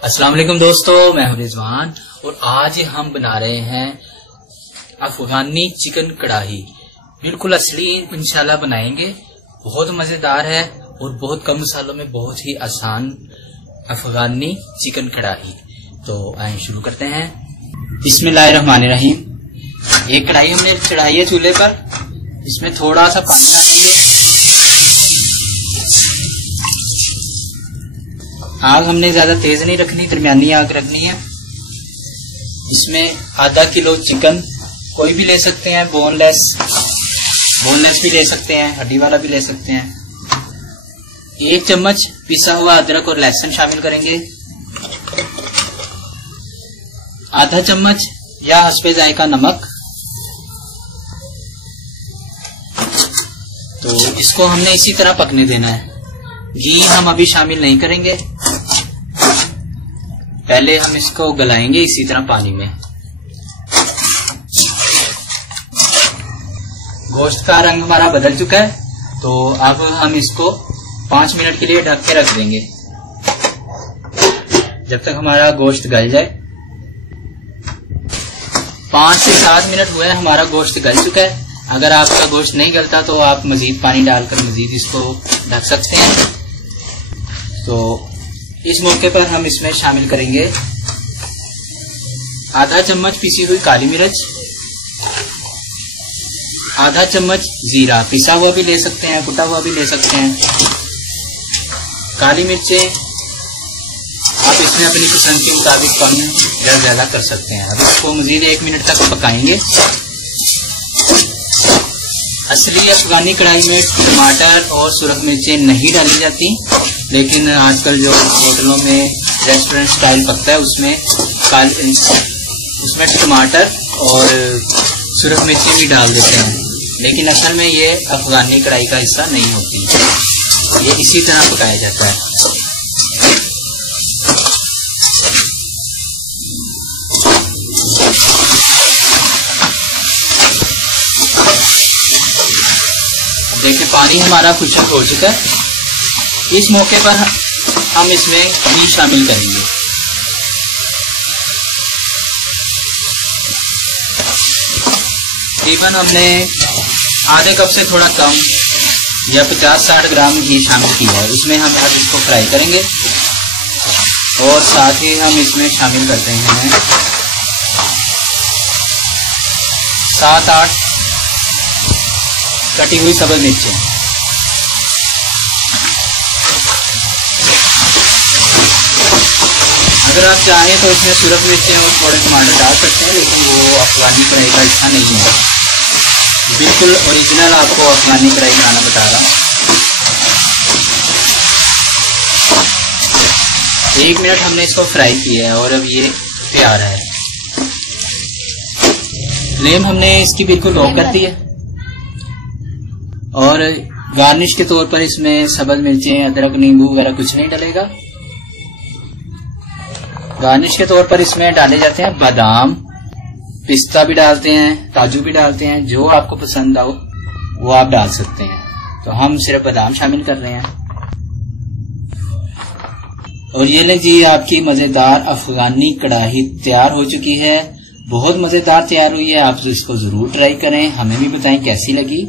अस्सलाम वालेकुम दोस्तों, मैं हूं रिजवान और आज हम बना रहे हैं अफगानी चिकन कढ़ाई। बिल्कुल असली इंशाल्लाह बनाएंगे। बहुत मजेदार है और बहुत कम मसालों में बहुत ही आसान अफगानी चिकन कढ़ाई। तो आइए शुरू करते हैं। बिस्मिल्लाहिर्रहमानिर्रहीम। एक कढ़ाई हमने चढ़ाई है चूल्हे पर। इसमें थोड़ा सा पानी डालेंगे। आग हमने ज्यादा तेज नहीं रखनी, दरमियानी आग रखनी है। इसमें आधा किलो चिकन, कोई भी ले सकते हैं, बोनलेस भी ले सकते हैं, हड्डी वाला भी ले सकते हैं। 1 चम्मच पिसा हुआ अदरक और लहसुन शामिल करेंगे। आधा चम्मच या हस्बे जायका नमक। तो इसको हमने इसी तरह पकने देना है। घी हम अभी शामिल नहीं करेंगे, पहले हम इसको गलाएंगे इसी तरह पानी में। गोश्त का रंग हमारा बदल चुका है, तो अब हम इसको 5 मिनट के लिए ढक के रख देंगे जब तक हमारा गोश्त गल जाए। 5 से 7 मिनट हुए हैं, हमारा गोश्त गल चुका है। अगर आपका गोश्त नहीं गलता तो आप मजीद पानी डालकर मजीद इसको ढक सकते हैं। तो इस मौके पर हम इसमें शामिल करेंगे आधा चम्मच पिसी हुई काली मिर्च, आधा चम्मच जीरा, पिसा हुआ भी ले सकते हैं, कुटा हुआ भी ले सकते हैं। काली मिर्चें आप इसमें अपनी पसंद के मुताबिक कम या ज्यादा कर सकते हैं। अब इसको मजीद 1 मिनट तक पकाएंगे। असली अफगानी कढ़ाई में टमाटर और सुरख मिर्चें नहीं डाली जाती, लेकिन आजकल जो होटलों में रेस्टोरेंट स्टाइल पकता है उसमें टमाटर और सुरख मिर्चें भी डाल देते हैं, लेकिन असल में ये अफगानी कढ़ाई का हिस्सा नहीं होती। ये इसी तरह पकाया जाता है। देखिए पानी हमारा खुशक हो चुका है। इस मौके पर हम इसमें घी शामिल करेंगे। तकरीबन हमने आधे कप से थोड़ा कम या 50-60 ग्राम घी शामिल किया है। उसमें हम अब इसको फ्राई करेंगे और साथ ही हम इसमें शामिल करते हैं 7-8 कटी हुई सब्ज मिर्चें। अगर आप चाहें तो इसमें सुरख मिर्चें और थोड़े टमाटर डाल सकते हैं, लेकिन वो अफगानी कढ़ाई का हिस्सा नहीं है। बिल्कुल ओरिजिनल आपको अफगानी कढ़ाई खाना बता रहा हूँ। 1 मिनट हमने इसको फ्राई किया है और अब ये तैयार है। फ्लेम हमने इसकी बिल्कुल लो कर दी है और गार्निश के तौर पर इसमें सब्ज मिर्चें, अदरक, नींबू वगैरह कुछ नहीं डलेगा। गार्निश के तौर पर इसमें डाले जाते हैं बादाम, पिस्ता भी डालते हैं, काजू भी डालते हैं। जो आपको पसंद आओ वो आप डाल सकते हैं। तो हम सिर्फ बादाम शामिल कर रहे हैं। और ये लीजिए आपकी मजेदार अफगानी कढ़ाई तैयार हो चुकी है। बहुत मजेदार तैयार हुई है। आप इसको जरूर ट्राई करें, हमें भी बताएं कैसी लगी।